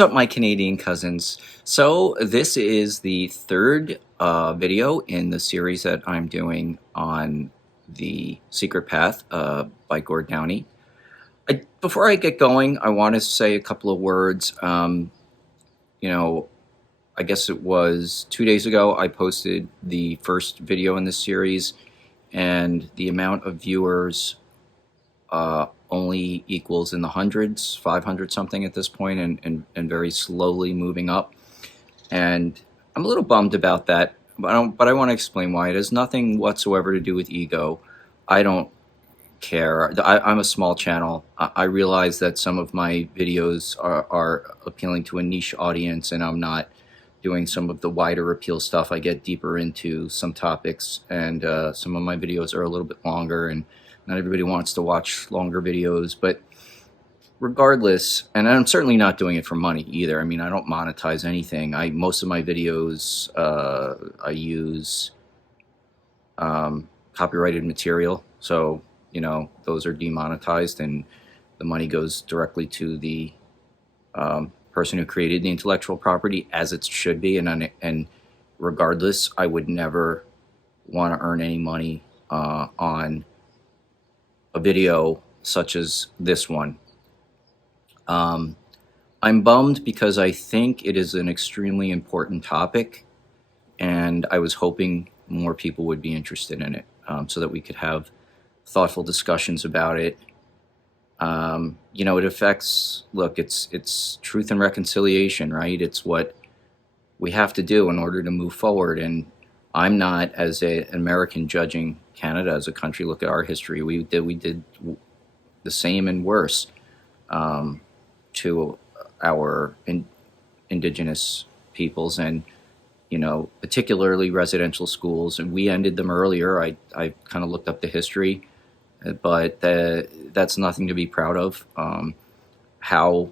What's up, my Canadian cousins? So this is the third video in the series that I'm doing on the Secret Path by Gord Downie. Before I get going, I want to say a couple of words. I guess it was 2 days ago I posted the first video in this series, and the amount of viewers only equals in the hundreds, 500 something at this point, and very slowly moving up. And I'm a little bummed about that, but I want to explain why. It has nothing whatsoever to do with ego. I don't care. I'm a small channel. I realize that some of my videos are appealing to a niche audience, and I'm not doing some of the wider appeal stuff. I get deeper into some topics, and some of my videos are a little bit longer, and not everybody wants to watch longer videos. But regardless, and I'm certainly not doing it for money either. I mean, I don't monetize anything. Most of my videos, I use copyrighted material, so those are demonetized, and the money goes directly to the person who created the intellectual property, as it should be. And regardless, I would never want to earn any money on a video such as this one. I'm bummed because I think it is an extremely important topic, and I was hoping more people would be interested in it, so that we could have thoughtful discussions about it. It affects, look, it's truth and reconciliation, right? It's what we have to do in order to move forward. And I'm not, as an American, judging Canada as a country. Look at our history. We did the same and worse to our indigenous peoples, and particularly residential schools. And we ended them earlier. I kind of looked up the history, but that's nothing to be proud of. How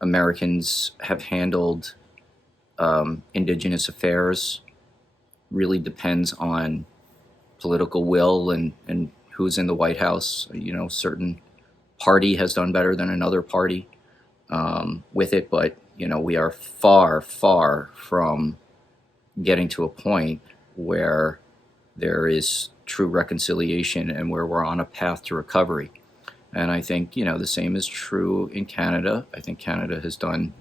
Americans have handled indigenous affairs really depends on political will and who's in the White House. Certain party has done better than another party with it, but we are far, far from getting to a point where there is true reconciliation and where we're on a path to recovery. And I think the same is true in Canada. I think Canada has done,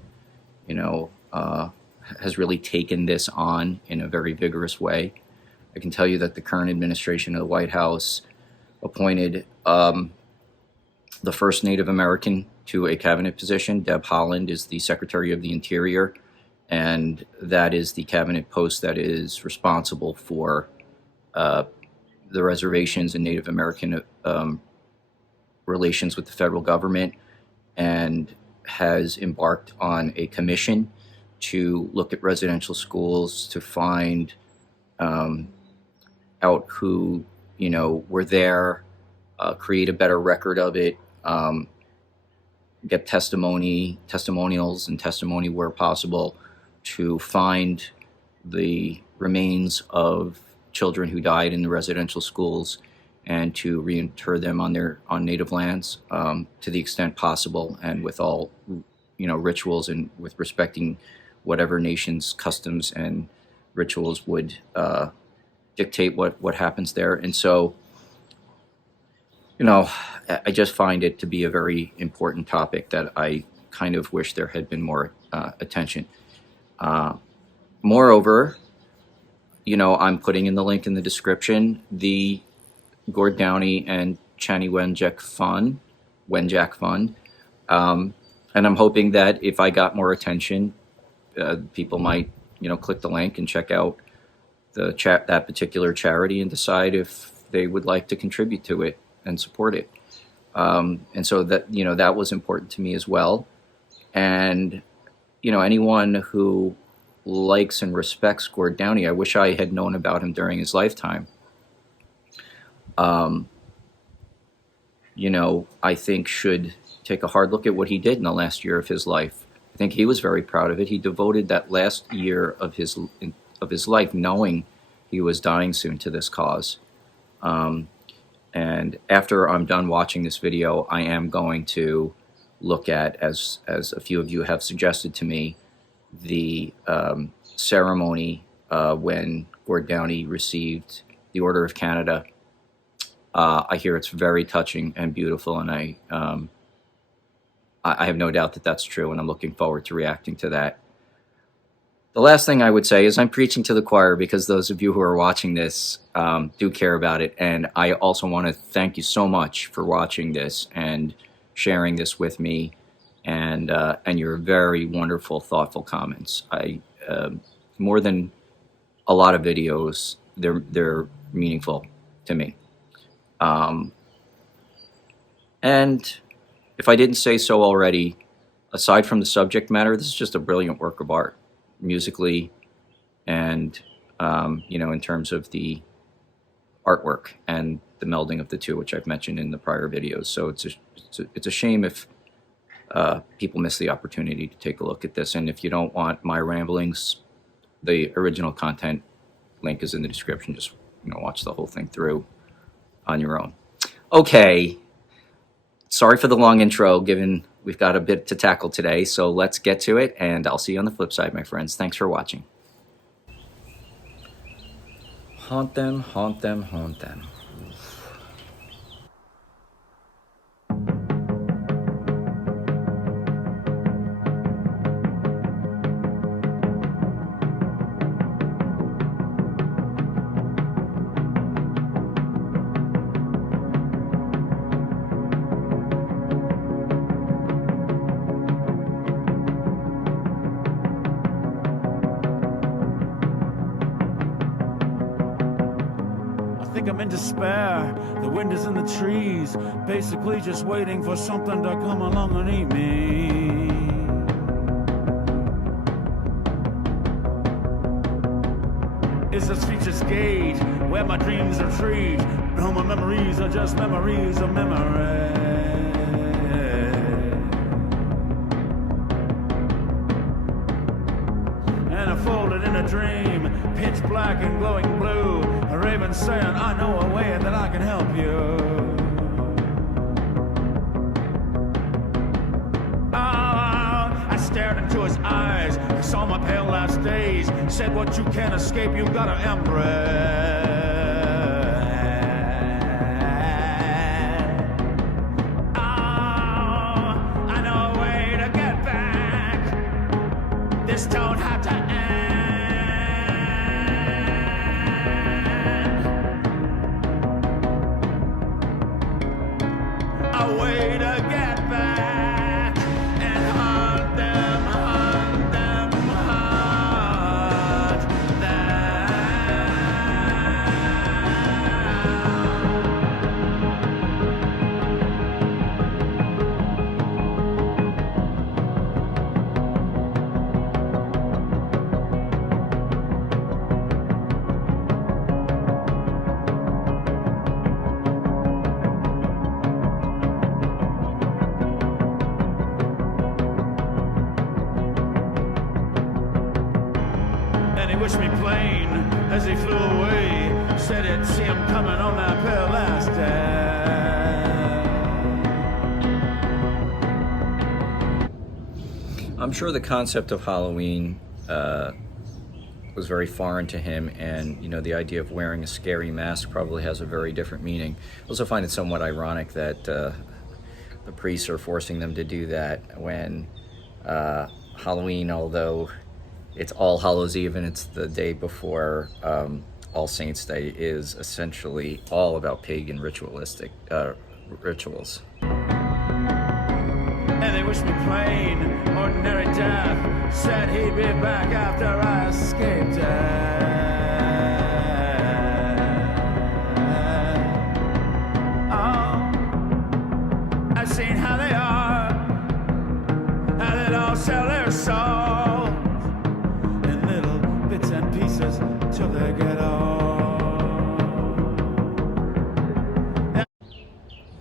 has really taken this on in a very vigorous way. I can tell you that the current administration of the White House appointed the first Native American to a cabinet position. Deb Haaland is the Secretary of the Interior, and that is the cabinet post that is responsible for the reservations and Native American relations with the federal government, and has embarked on a commission to look at residential schools to find out who were there, create a better record of it, get testimonials and testimony where possible, to find the remains of children who died in the residential schools, and to reinter them on native lands to the extent possible, and with all rituals, and with respecting whatever nation's customs and rituals would dictate what happens there. And so I just find it to be a very important topic that I kind of wish there had been more attention. Moreover, I'm putting in the link in the description, the Gord Downie and Chanie Wenjack Fund. And I'm hoping that if I got more attention, people might, click the link and check out that particular charity and decide if they would like to contribute to it and support it. And so that was important to me as well. And anyone who likes and respects Gord Downie, I wish I had known about him during his lifetime. I think should take a hard look at what he did in the last year of his life. I think he was very proud of it. He devoted that last year of his life, knowing he was dying soon, to this cause. And after I'm done watching this video, I am going to look at, as a few of you have suggested to me, the ceremony when Gord Downie received the Order of Canada. I hear it's very touching and beautiful, and I have no doubt that that's true, and I'm looking forward to reacting to that. The last thing I would say is I'm preaching to the choir, because those of you who are watching this do care about it, and I also want to thank you so much for watching this and sharing this with me, and your very wonderful, thoughtful comments. More than a lot of videos, they're meaningful to me. And if I didn't say so already, aside from the subject matter, this is just a brilliant work of art, musically, and in terms of the artwork and the melding of the two, which I've mentioned in the prior videos. So it's a shame if people miss the opportunity to take a look at this. And if you don't want my ramblings, the original content link is in the description. Just watch the whole thing through on your own. Okay, sorry for the long intro, given we've got a bit to tackle today, so let's get to it, and I'll see you on the flip side, my friends. Thanks for watching. Haunt them, haunt them, haunt them. I'm in despair. The wind is in the trees, basically just waiting for something to come along and eat me. It's a speechless gate where my dreams retreat. All my memories are just memories of memory. And I folded in a dream, pitch black and glowing blue. A raven saying, I know a way that I can help you. I stared into his eyes, I saw my pale last days. Said what you can't escape, you gotta embrace. I know a way to get back. This don't have to end. A way to get back and hunt them, hunt them, hunt And he wished me plain as he flew away. Said he'd see him coming on that pale last day. I'm sure the concept of Halloween was very foreign to him, and the idea of wearing a scary mask probably has a very different meaning. I also find it somewhat ironic that the priests are forcing them to do that when Halloween, although it's All Hallows Eve and it's the day before All Saints Day, is essentially all about pagan ritualistic rituals. And they wished me plain, ordinary death. Said he'd be back after I escaped death. Oh, I've seen how they are, how they all sell their souls in little bits and pieces till they get old.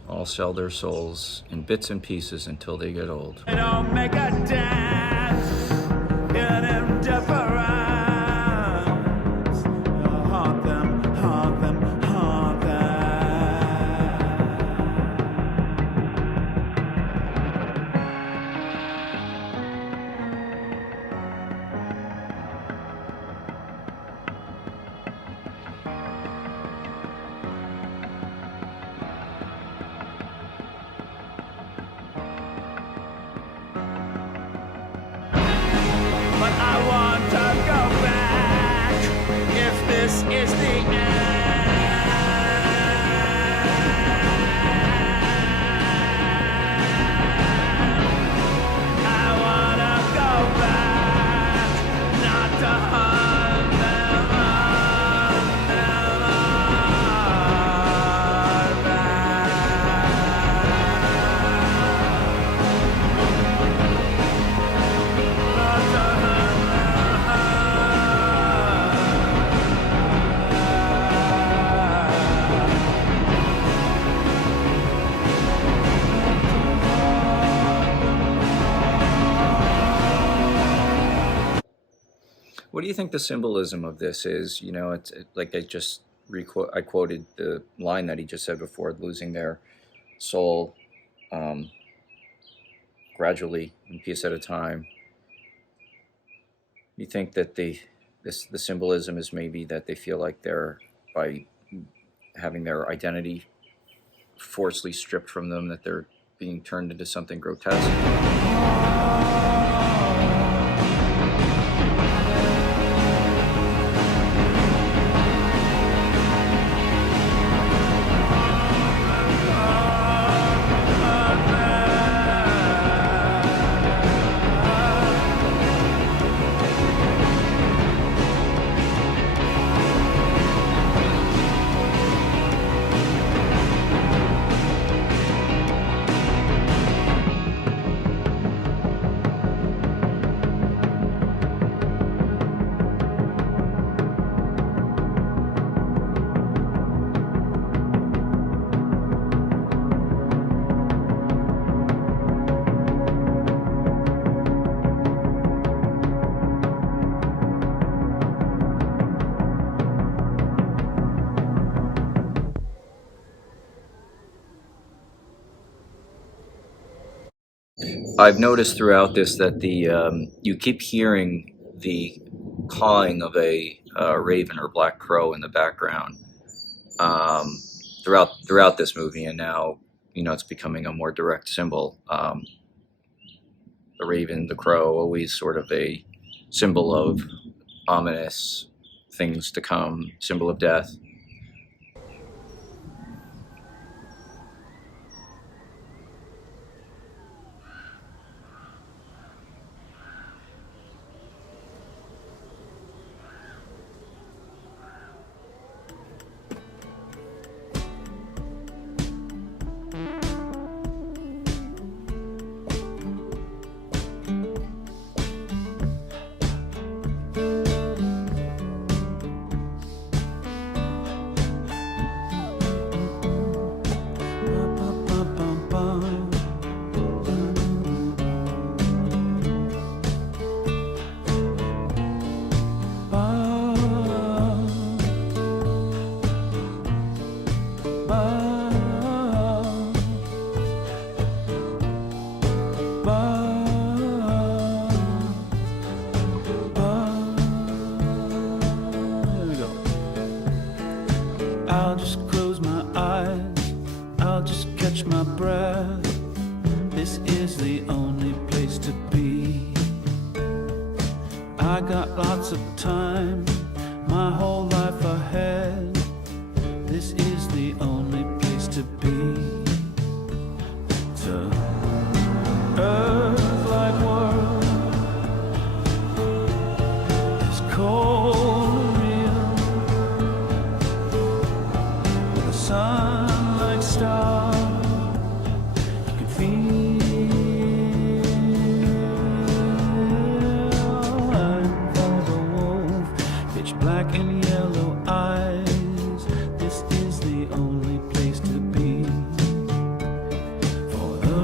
All sell their souls in bits and pieces until they get old. They don't make a dance in indifference. Haunt them, haunt them, haunt them. this is the end. I wanna go back, not to hunt them all What do you think the symbolism of this is? You know, like I quoted the line that he just said before, losing their soul gradually, one piece at a time. You think that the symbolism is maybe that they feel like they're, by having their identity forcibly stripped from them, that they're being turned into something grotesque? I've noticed throughout this that you keep hearing the cawing of a raven or black crow in the background throughout this movie, and now it's becoming a more direct symbol. The raven, the crow, always sort of a symbol of ominous things to come, symbol of death. I'll just close my eyes, I'll just catch my breath. This is the only place to be. I got lots of time, my whole life ahead. This is the only place to be. It's a Earth-like world, it's cold and real, with a sun like stars. You can feel I'm for the wolf, pitch black and yellow eyes. This is the only place to be. For the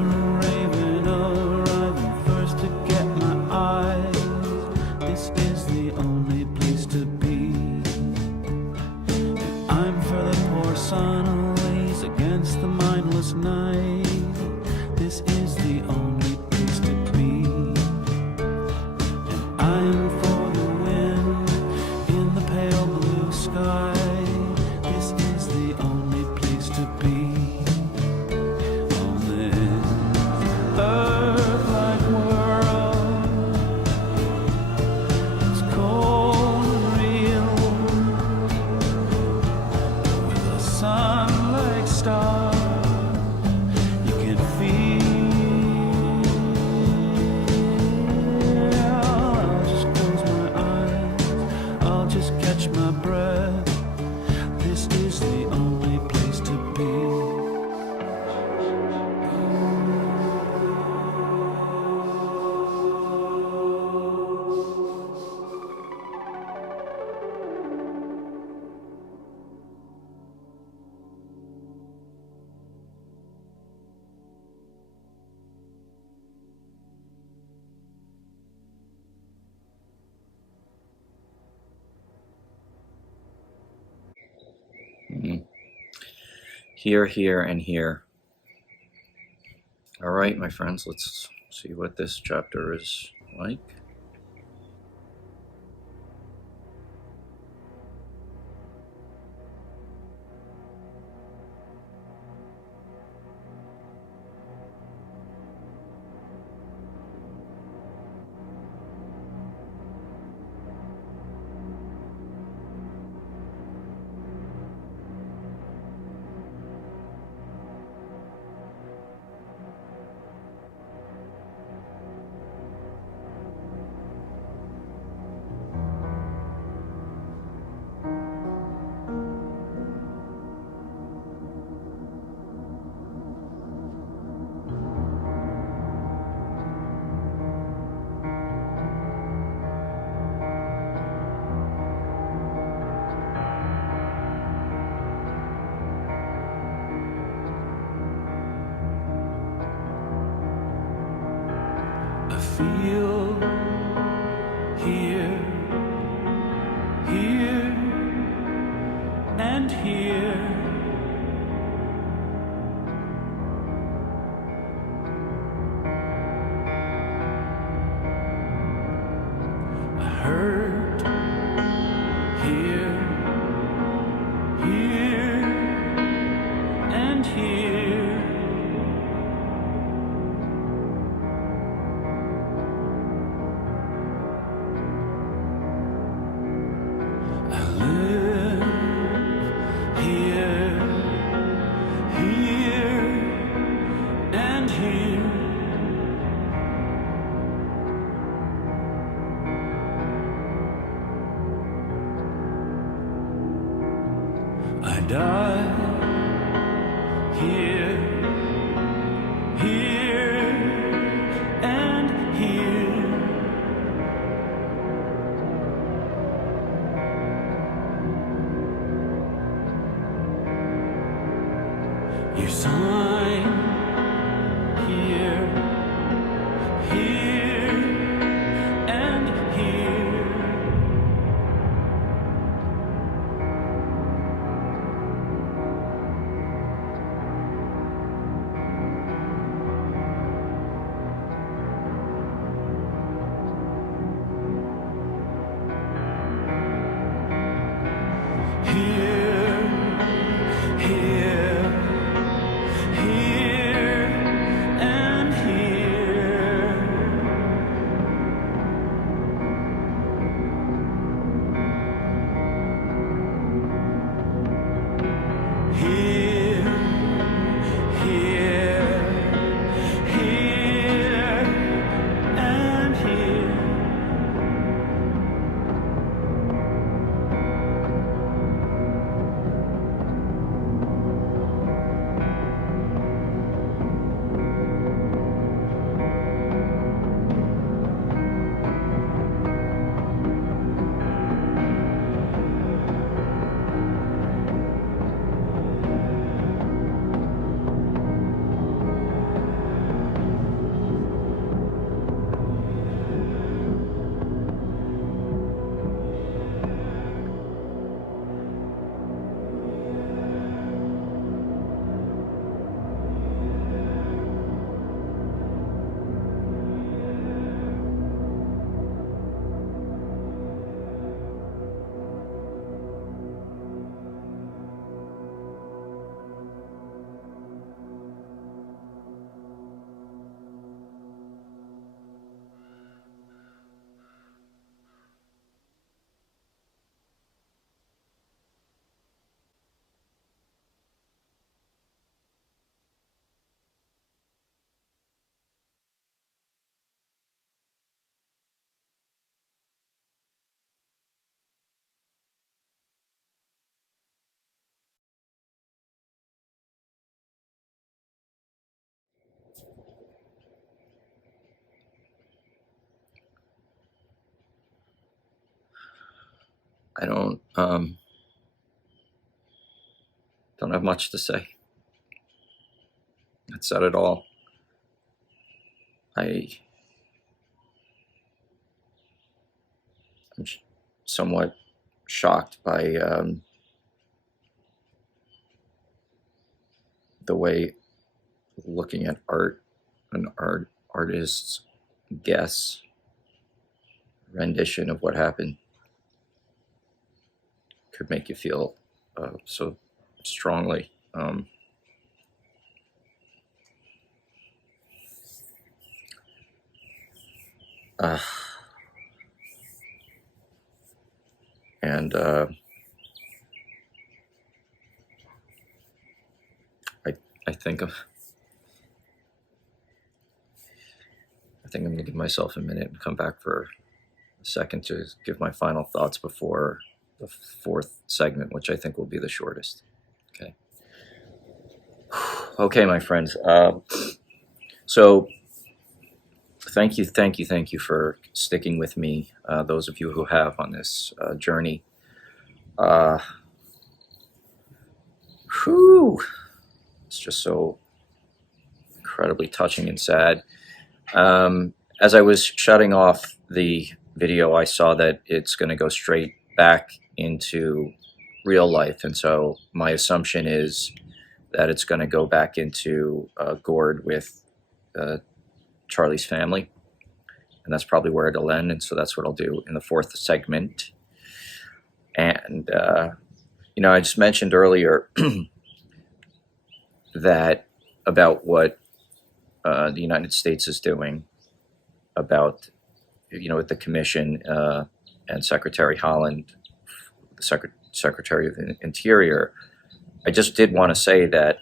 raven arriving first to get my eyes. This is the only place to be. And I'm for the poor sun who lays against the mindless night. This is the only place to be. And I'm for the wind in the pale my breath. This is the only place to be. Here, here, and here. All right, my friends, let's see what this chapter is like. I feel here, here, and here. I hurt here, here, and here. I live here, here, and here. I die here, here, and here. You sign here, here, and here. I don't have much to say. That said it all. I'm somewhat shocked by the way looking at art, an artist's guess, rendition of what happened could make you feel so strongly. And I think I'm going to give myself a minute and come back for a second to give my final thoughts before the fourth segment, which I think will be the shortest. Okay. Okay, my friends. So thank you for sticking with me, those of you who have on this journey. It's just so incredibly touching and sad. As I was shutting off the video, I saw that it's going to go straight back into real life, and so my assumption is that it's going to go back into Gord with Charlie's family, and that's probably where it'll end, and so that's what I'll do in the fourth segment. And I just mentioned earlier that about what the United States is doing about, with the commission and Secretary Holland, the Secretary of the Interior. I just did want to say that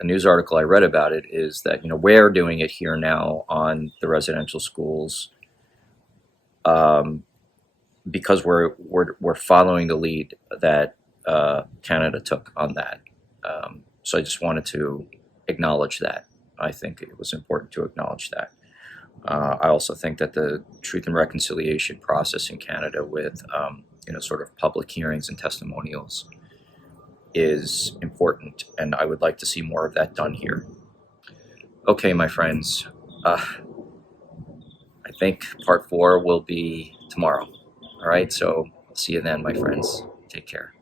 a news article I read about it is that, we're doing it here now on the residential schools because we're following the lead that Canada took on that. So I just wanted to acknowledge that. I think it was important to acknowledge that. I also think that the Truth and Reconciliation process in Canada with, sort of public hearings and testimonials is important, and I would like to see more of that done here. Okay, my friends, I think part 4 will be tomorrow. All right, so I'll see you then, my friends. Take care.